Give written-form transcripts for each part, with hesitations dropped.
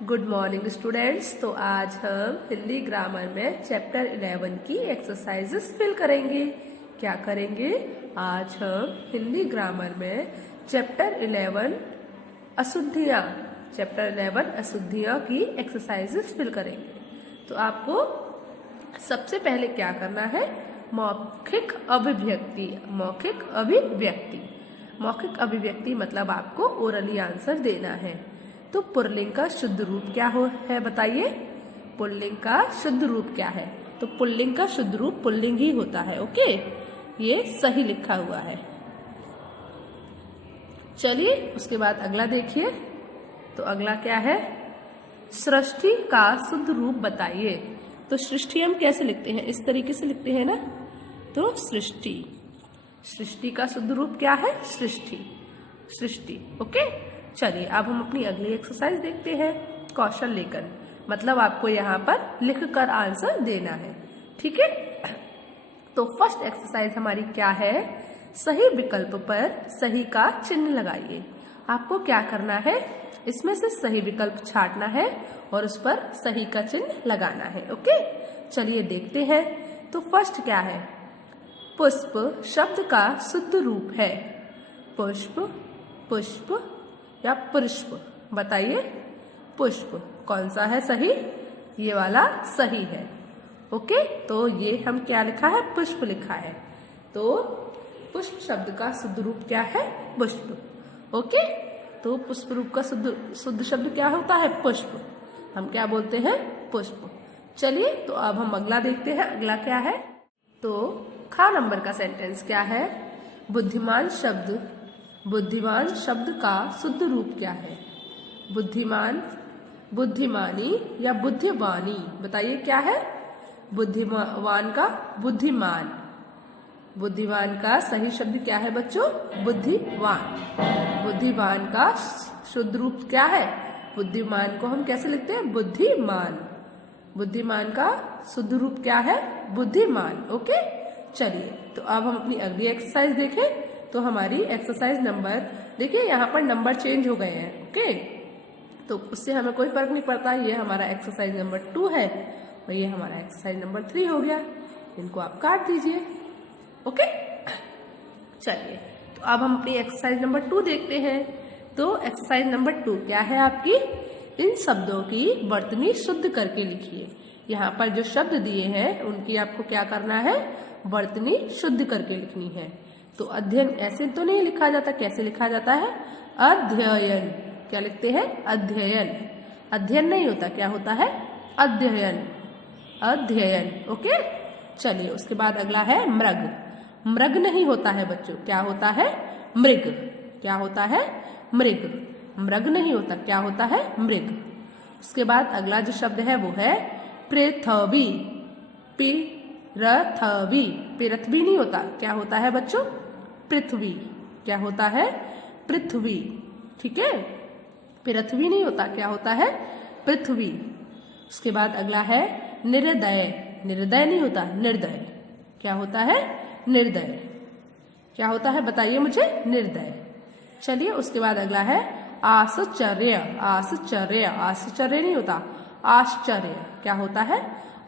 Good morning students. तो आज हम हिंदी ग्रामर में चैप्टर 11 की एक्सरसाइजेस फिल करेंगे। क्या करेंगे? आज हम हिंदी ग्रामर में चैप्टर 11 अशुद्धियाँ की एक्सरसाइजेस फिल करेंगे। तो आपको सबसे पहले क्या करना है? मौखिक अभिव्यक्ति मतलब आपको ओरली आंसर देना है। तो पुल्लिंग का शुद्ध रूप क्या है बताइए? पुल्लिंग का शुद्ध रूप क्या है? तो पुल्लिंग का शुद्ध रूप पुल्लिंग ही होता है। ओके, ये सही लिखा हुआ है। चलिए उसके बाद अगला देखिए। तो अगला क्या है? सृष्टि का शुद्ध रूप बताइए। तो सृष्टि हम कैसे लिखते हैं? इस तरीके से लिखते हैं ना। तो सृष्टि का शुद्ध रूप क्या है? सृष्टि। ओके, चलिए अब हम अपनी अगली एक्सरसाइज देखते हैं। कौशल लेखन मतलब आपको यहाँ पर लिखकर आंसर देना है। ठीक है, तो फर्स्ट एक्सरसाइज हमारी क्या है? सही विकल्प पर सही का चिन्ह लगाइए। आपको क्या करना है? इसमें से सही विकल्प छांटना है और उस पर सही का चिन्ह लगाना है। ओके, चलिए देखते हैं। तो फर्स्ट क्या है? पुष्प शब्द का शुद्ध रूप है पुष्प या पुष्प। बताइए पुष्प कौन सा है सही? ये वाला सही है। ओके, तो ये हम क्या लिखा है? पुष्प लिखा है। तो पुष्प शब्द का शुद्ध रूप क्या है? पुष्प। ओके, तो पुष्प रूप का शुद्ध शब्द क्या होता है? पुष्प। हम क्या बोलते हैं? पुष्प। चलिए तो अब हम अगला देखते हैं। अगला क्या है? तो ख नंबर का सेंटेंस क्या है? बुद्धिमान शब्द का शुद्ध रूप क्या है? बुद्धिमान, बुद्धिमानी या बुद्धिवानी। बताइए क्या है? बुद्धिमान का बुद्धिमान। बुद्धिमान का सही शब्द क्या है बच्चों? बुद्धिवान। बुद्धिमान का शुद्ध रूप क्या है? बुद्धिमान को हम कैसे लिखते हैं? बुद्धिमान। बुद्धिमान का शुद्ध रूप क्या है? बुद्धिमान। ओके, चलिए तो अब हम अपनी अगली एक्सरसाइज देखें। तो हमारी एक्सरसाइज नंबर, देखिए यहाँ पर नंबर चेंज हो गए हैं। ओके, तो उससे हमें कोई फर्क नहीं पड़ता। ये हमारा एक्सरसाइज नंबर 2 है और ये हमारा एक्सरसाइज नंबर 3 हो गया। इनको आप काट दीजिए। ओके, चलिए तो अब हम अपनी एक्सरसाइज नंबर 2 देखते हैं। तो एक्सरसाइज नंबर 2 क्या है आपकी? इन शब्दों की वर्तनी शुद्ध करके लिखिए। यहाँ पर जो शब्द दिए हैं उनकी आपको क्या करना है? वर्तनी शुद्ध करके लिखनी है। तो अध्ययन ऐसे तो नहीं लिखा जाता। कैसे लिखा जाता है? अध्ययन। क्या लिखते हैं? अध्ययन। अध्ययन नहीं होता, क्या होता है? अध्ययन। ओके, चलिए उसके बाद अगला है मृग। मृग नहीं होता है बच्चों, क्या होता है? मृग। क्या होता है? मृग। मृग नहीं होता, क्या होता है? मृग। उसके बाद अगला जो शब्द है वो है पृथ्वी। पृथ्वी नहीं होता, क्या होता है बच्चों? पृथ्वी। क्या होता है? पृथ्वी। ठीक है, पृथ्वी नहीं होता, क्या होता है? पृथ्वी। उसके बाद अगला है निर्दय। निर्दय नहीं होता, निर्दय। क्या होता है? निर्दय। क्या होता है बताइए मुझे? निर्दय। चलिए उसके बाद अगला है आश्चर्य। आश्चर्य नहीं होता, आश्चर्य। क्या होता है?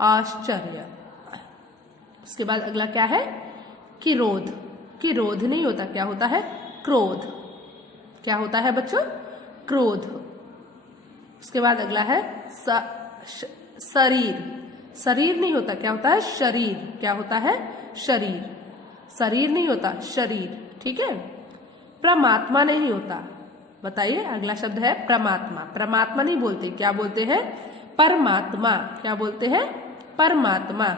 आश्चर्य। उसके बाद अगला क्या है? किरोध नहीं होता, क्या होता है? क्रोध। क्या होता है बच्चों? क्रोध। उसके बाद अगला है शरीर नहीं होता, क्या होता है? शरीर। क्या होता है? शरीर। शरीर नहीं होता, शरीर। ठीक है, परमात्मा नहीं होता। बताइए अगला शब्द है परमात्मा नहीं बोलते, क्या बोलते हैं? परमात्मा। क्या बोलते हैं? परमात्मा।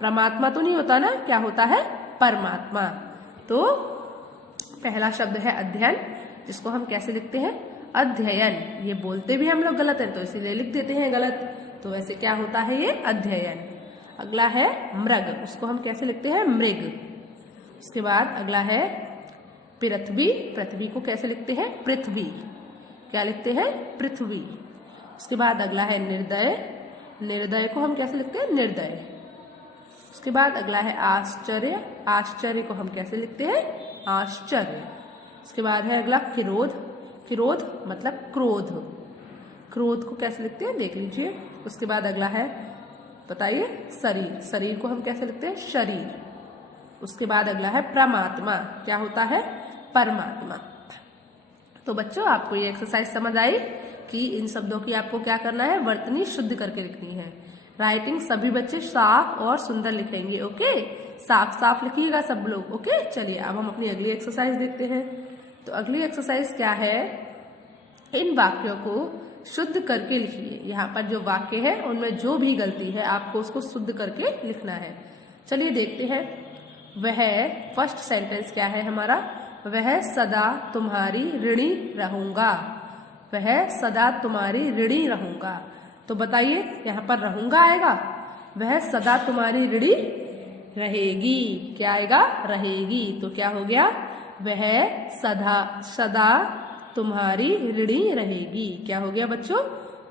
परमात्मा तो नहीं होता ना, क्या होता है? परमात्मा। तो पहला शब्द है अध्ययन, जिसको हम कैसे लिखते हैं? अध्ययन। ये बोलते भी हम लोग गलत है तो इसीलिए लिख देते हैं गलत। तो वैसे क्या होता है? ये अध्ययन। अगला है मृग, उसको हम कैसे लिखते हैं? मृग। उसके बाद अगला है पृथ्वी को कैसे लिखते हैं? पृथ्वी। क्या लिखते हैं? पृथ्वी। उसके बाद अगला है निर्दय को हम कैसे लिखते हैं? निर्दय। उसके बाद अगला है आश्चर्य को हम कैसे लिखते हैं? आश्चर्य। उसके बाद है अगला किरोध मतलब क्रोध। क्रोध को कैसे लिखते हैं देख लीजिए। उसके बाद अगला है, बताइए, शरीर। शरीर को हम कैसे लिखते हैं? शरीर। उसके बाद अगला है परमात्मा। क्या होता है? परमात्मा। तो बच्चों, आपको ये एक्सरसाइज समझ आई कि इन शब्दों की आपको क्या करना है? वर्तनी शुद्ध करके लिखनी है। राइटिंग सभी बच्चे साफ और सुंदर लिखेंगे। ओके, साफ साफ लिखिएगा सब लोग। ओके, चलिए अब हम अपनी अगली एक्सरसाइज देखते हैं। तो अगली एक्सरसाइज क्या है? इन वाक्यों को शुद्ध करके लिखिए। यहाँ पर जो वाक्य है उनमें जो भी गलती है आपको उसको शुद्ध करके लिखना है। चलिए देखते हैं। वह, फर्स्ट सेंटेंस क्या है हमारा? वह सदा तुम्हारी ऋणी रहूंगा। वह सदा तुम्हारी ऋणी रहूंगा। तो बताइए, यहाँ पर रहूंगा आएगा? वह सदा तुम्हारी ऋणी रहेगी। क्या आएगा? रहेगी। तो क्या हो गया? वह सदा सदा तुम्हारी ऋणी रहेगी। क्या हो गया बच्चों?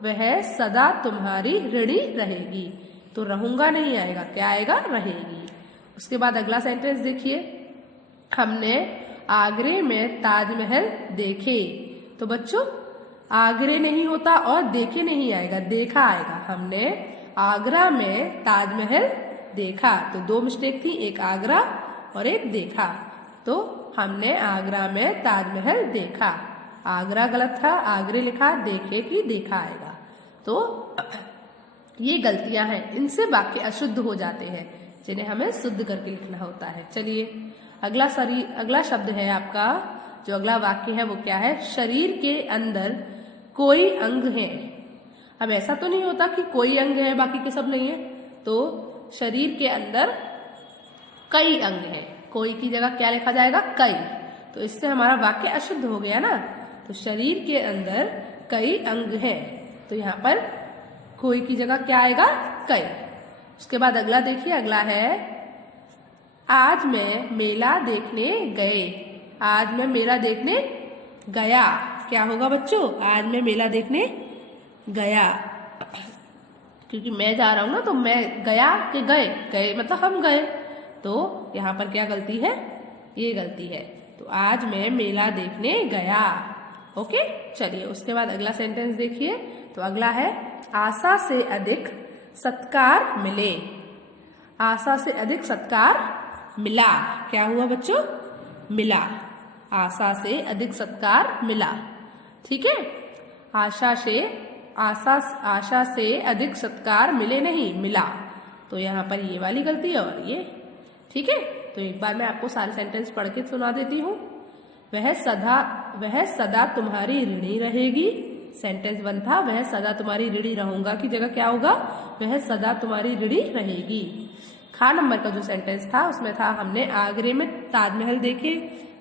वह सदा तुम्हारी ऋणी रहेगी। तो रहूंगा नहीं आएगा, क्या आएगा? रहेगी। उसके बाद अगला सेंटेंस देखिए। हमने आगरे में ताजमहल देखे। तो बच्चों, आगरे नहीं होता और देखे नहीं आएगा, देखा आएगा। हमने आगरा में ताजमहल देखा। तो दो मिस्टेक थी, एक आगरा और एक देखा। तो हमने आगरा में ताजमहल देखा। आगरा गलत था, आगरे लिखा, देखे की देखा आएगा। तो ये गलतियां हैं, इनसे वाक्य अशुद्ध हो जाते हैं, जिन्हें हमें शुद्ध करके लिखना होता है। चलिए अगला शब्द है आपका, जो अगला वाक्य है वो क्या है? शरीर के अंदर कोई अंग है। अब ऐसा तो नहीं होता कि कोई अंग है बाकी के सब नहीं है। तो शरीर के अंदर कई अंग हैं। कोई की जगह क्या लिखा जाएगा? कई। तो इससे हमारा वाक्य अशुद्ध हो गया ना। तो शरीर के अंदर कई अंग हैं। तो यहाँ पर कोई की जगह क्या आएगा? कई। उसके बाद अगला देखिए, अगला है, आज मैं मेला देखने गए। आज मैं मेला देखने गया। क्या होगा बच्चों? आज मैं मेला देखने गया। क्योंकि मैं जा रहा हूं ना, तो मैं गया कि गए? गए मतलब हम गए। तो यहाँ पर क्या गलती है? ये गलती है। तो आज मैं मेला देखने गया। ओके, चलिए उसके बाद अगला सेंटेंस देखिए। तो अगला है, आशा से अधिक सत्कार मिले। आशा से अधिक सत्कार मिला। क्या हुआ बच्चों? मिला। आशा से अधिक सत्कार मिला। ठीक है, आशा से अधिक सत्कार मिले नहीं, मिला। तो यहाँ पर ये वाली गलती है और ये। ठीक है, तो एक बार मैं आपको सारे सेंटेंस पढ़ के सुना देती हूँ। वह सदा तुम्हारी ऋणी रहेगी। सेंटेंस 1 था, वह सदा तुम्हारी ऋणी रहूंगा की जगह क्या होगा? वह सदा तुम्हारी ऋणी रहेगी। खा नंबर का जो सेंटेंस था उसमें था, हमने आगरे में ताजमहल देखे,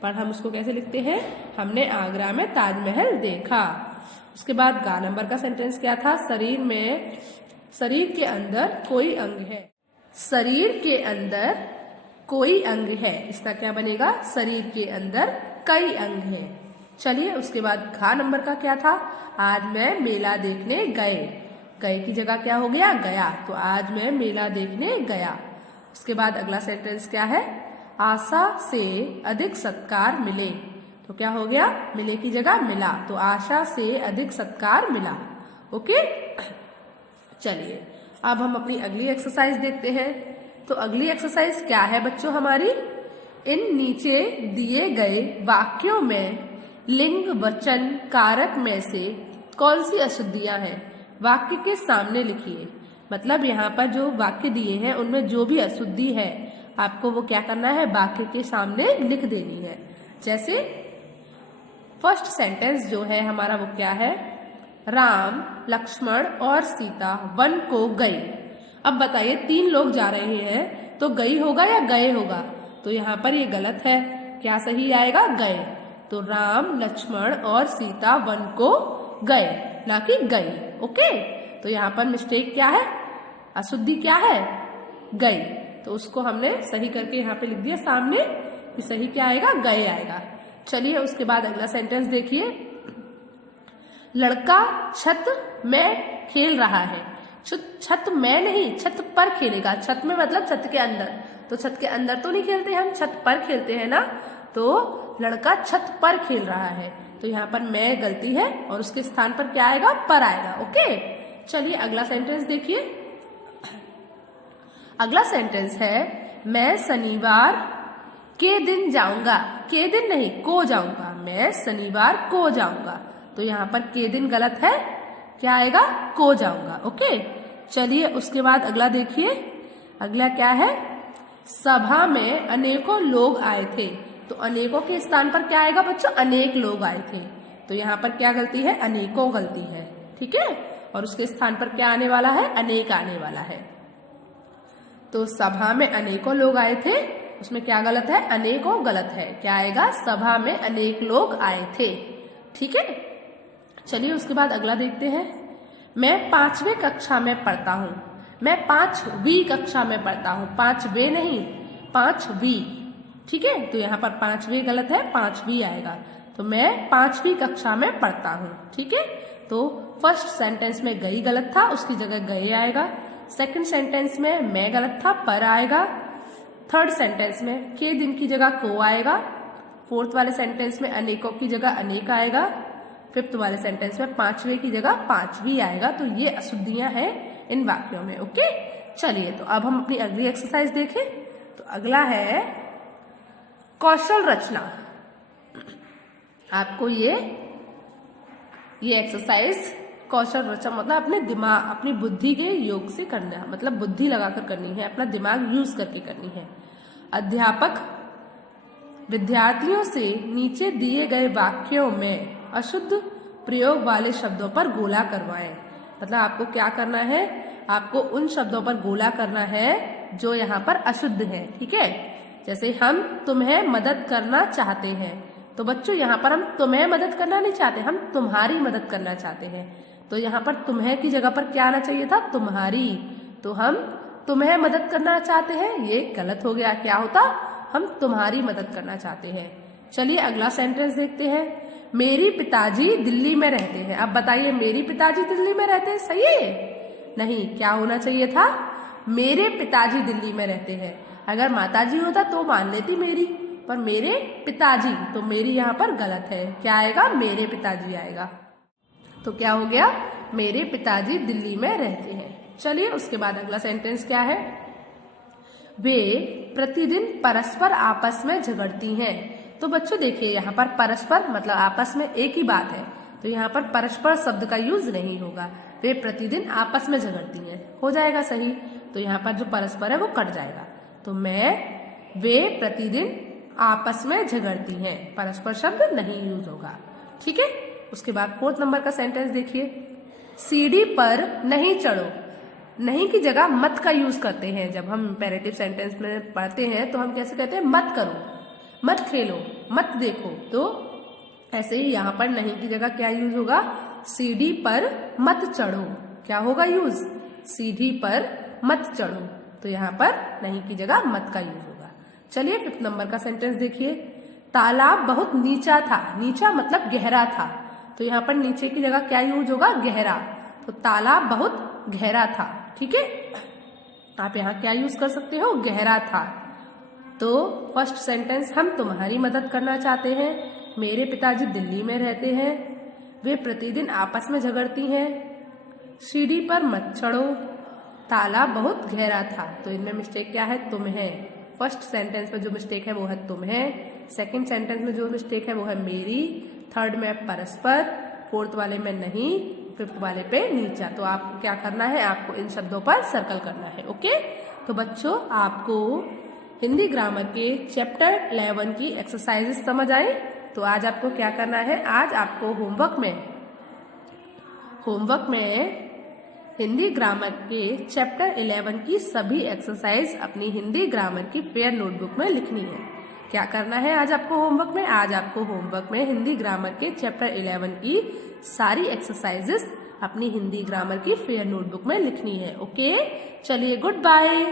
पर हम उसको कैसे लिखते हैं? हमने आगरा में ताजमहल देखा। उसके बाद गा नंबर का सेंटेंस क्या था? शरीर के अंदर कोई अंग है। शरीर के अंदर कोई अंग है, इसका क्या बनेगा? शरीर के अंदर कई अंग हैं। चलिए उसके बाद घा नंबर का क्या था? आज मैं मेला देखने गए। गए की जगह क्या हो गया? गया। तो आज मैं मेला देखने गया। उसके बाद अगला सेंटेंस क्या है? आशा से अधिक सत्कार मिले। तो क्या हो गया? मिले की जगह मिला। तो आशा से अधिक सत्कार मिला। ओके, चलिए अब हम अपनी अगली एक्सरसाइज देखते हैं। तो अगली एक्सरसाइज क्या है बच्चों हमारी? इन नीचे दिए गए वाक्यों में लिंग वचन कारक में से कौन सी अशुद्धियां हैं? वाक्य के सामने लिखिए। मतलब यहाँ पर जो वाक्य दिए हैं उनमें जो भी अशुद्धि है आपको वो क्या करना है? वाक्य के सामने लिख देनी है। जैसे फर्स्ट सेंटेंस जो है हमारा वो क्या है? राम, लक्ष्मण और सीता वन को गए। अब बताइए 3 लोग जा रहे हैं तो गई होगा या गए होगा? तो यहाँ पर ये गलत है। क्या सही आएगा? गए। तो राम, लक्ष्मण और सीता वन को गए, ना कि गई। ओके, तो यहाँ पर मिस्टेक क्या है? अशुद्धि क्या है? गई। तो उसको हमने सही करके यहाँ पे लिख दिया सामने कि सही क्या आएगा? गए आएगा। चलिए उसके बाद अगला सेंटेंस देखिए। लड़का छत में खेल रहा है। छत में नहीं, छत पर खेलेगा। छत में मतलब छत के अंदर। तो छत के अंदर तो नहीं खेलते हम, छत पर खेलते हैं ना। तो लड़का छत पर खेल रहा है। तो यहाँ पर मैं गलती है और उसके स्थान पर क्या आएगा, पर आएगा। ओके, चलिए अगला सेंटेंस देखिए। अगला सेंटेंस है मैं शनिवार के दिन जाऊंगा। के दिन नहीं, को जाऊंगा। मैं शनिवार को जाऊंगा। तो यहाँ पर के दिन गलत है, क्या आएगा, को जाऊंगा। ओके, चलिए उसके बाद अगला देखिए। अगला क्या है, सभा में अनेकों लोग आए थे। तो अनेकों के स्थान पर क्या आएगा बच्चों, अनेक लोग आए थे। तो यहाँ पर क्या गलती है, अनेकों गलती है। ठीक है, और उसके स्थान पर क्या आने वाला है, अनेक आने वाला है। तो सभा में अनेकों लोग आए थे, उसमें क्या गलत है, अनेकों गलत है। क्या आएगा, सभा में अनेक लोग आए थे। ठीक है, चलिए उसके बाद अगला देखते हैं। मैं 5वीं कक्षा में पढ़ता हूँ। मैं 5वीं कक्षा में पढ़ता हूँ, 5वें नहीं, 5वीं। ठीक है, तो यहाँ पर 5वीं गलत है, 5वीं आएगा। तो मैं 5वीं कक्षा में पढ़ता हूँ। ठीक है, तो फर्स्ट सेंटेंस में गई गलत था, उसकी जगह गए आएगा। सेकंड सेंटेंस में मैं गलत था, पर आएगा। थर्ड सेंटेंस में के दिन की जगह को आएगा। फोर्थ वाले सेंटेंस में अनेकों की जगह अनेक आएगा। फिफ्थ वाले सेंटेंस में 5वें की जगह 5वीं आएगा। तो ये अशुद्धियां हैं इन वाक्यों में। ओके, चलिए तो अब हम अपनी अगली एक्सरसाइज देखें। तो अगला है कौशल रचना। आपको ये एक्सरसाइज कौशल रचना मतलब अपने दिमाग, अपनी बुद्धि के योग से करना है, मतलब बुद्धि लगाकर करनी है, अपना दिमाग यूज करके करनी है। अध्यापक विद्यार्थियों से नीचे दिए गए वाक्यों में अशुद्ध प्रयोग वाले शब्दों पर गोला करवाएं। मतलब आपको क्या करना है, आपको उन शब्दों पर गोला करना है जो यहाँ पर अशुद्ध है। ठीक है, जैसे हम तुम्हें मदद करना चाहते हैं। तो बच्चों यहाँ पर हम तुम्हें मदद करना नहीं चाहते, हम तुम्हारी मदद करना चाहते हैं। तो यहाँ पर तुम्हें की जगह पर क्या आना चाहिए था, तुम्हारी। तो हम तुम्हें मदद करना चाहते हैं, ये गलत हो गया। क्या होता, हम तुम्हारी मदद करना चाहते हैं। चलिए अगला सेंटेंस देखते हैं। मेरी पिताजी दिल्ली में रहते हैं। अब बताइए, मेरी पिताजी दिल्ली में रहते हैं, सही है? नहीं, क्या होना चाहिए था, मेरे पिताजी दिल्ली में रहते हैं। अगर माताजी होता तो मान लेती मेरी, पर मेरे पिताजी, तो मेरी यहाँ पर गलत है। क्या आएगा, मेरे पिताजी आएगा। तो क्या हो गया, मेरे पिताजी दिल्ली में रहते हैं। चलिए उसके बाद अगला सेंटेंस क्या है, वे प्रतिदिन परस्पर आपस में झगड़ती हैं। तो बच्चों देखिए, यहाँ पर परस्पर मतलब आपस में एक ही बात है, तो यहाँ पर परस्पर शब्द का यूज नहीं होगा। वे प्रतिदिन आपस में झगड़ती हैं, हो जाएगा सही। तो यहाँ पर जो परस्पर है वो कट जाएगा। तो वे प्रतिदिन आपस में झगड़ती हैं, परस्पर शब्द नहीं यूज होगा। ठीक है, उसके बाद 4th नंबर का सेंटेंस देखिए। सीढ़ी पर नहीं चढ़ो। नहीं की जगह मत का यूज करते हैं। जब हम इम्पेरेटिव सेंटेंस में पढ़ते हैं तो हम कैसे कहते हैं, मत करो, मत खेलो, मत देखो। तो ऐसे ही यहाँ पर नहीं की जगह क्या यूज होगा, सीढ़ी पर मत चढ़ो। क्या होगा यूज, सीढ़ी पर मत चढ़ो। तो यहाँ पर नहीं की जगह मत का यूज होगा। चलिए 5th नंबर का सेंटेंस देखिए। तालाब बहुत नीचा था। नीचा मतलब गहरा था, तो यहाँ पर नीचे की जगह क्या यूज होगा, गहरा। तो तालाब बहुत गहरा था। ठीक है, आप यहाँ क्या यूज कर सकते हो, गहरा था। तो फर्स्ट सेंटेंस, हम तुम्हारी मदद करना चाहते हैं। मेरे पिताजी दिल्ली में रहते हैं। वे प्रतिदिन आपस में झगड़ती हैं। सीढ़ी पर मत चढ़ो। तालाब बहुत गहरा था। तो इनमें मिस्टेक क्या है, तुम है। फर्स्ट सेंटेंस में जो मिस्टेक है वो है तुम है। सेकंड सेंटेंस में जो मिस्टेक है वो है मेरी। थर्ड में परस्पर। फोर्थ वाले में नहीं। फिफ्थ वाले पे नीचा। तो आपको क्या करना है, आपको इन शब्दों पर सर्कल करना है। ओके, तो बच्चों आपको हिंदी ग्रामर के चैप्टर 11 की एक्सरसाइजेस समझ आई। तो आज आपको क्या करना है, आज आपको होमवर्क में हिंदी ग्रामर के चैप्टर 11 की सभी एक्सरसाइज अपनी हिंदी ग्रामर की फेयर नोटबुक में लिखनी है। क्या करना है आज आपको होमवर्क में, आज आपको होमवर्क में हिंदी ग्रामर के चैप्टर 11 की सारी एक्सरसाइजेस अपनी हिंदी ग्रामर की फेयर नोटबुक में लिखनी है। ओके, चलिए गुड बाय।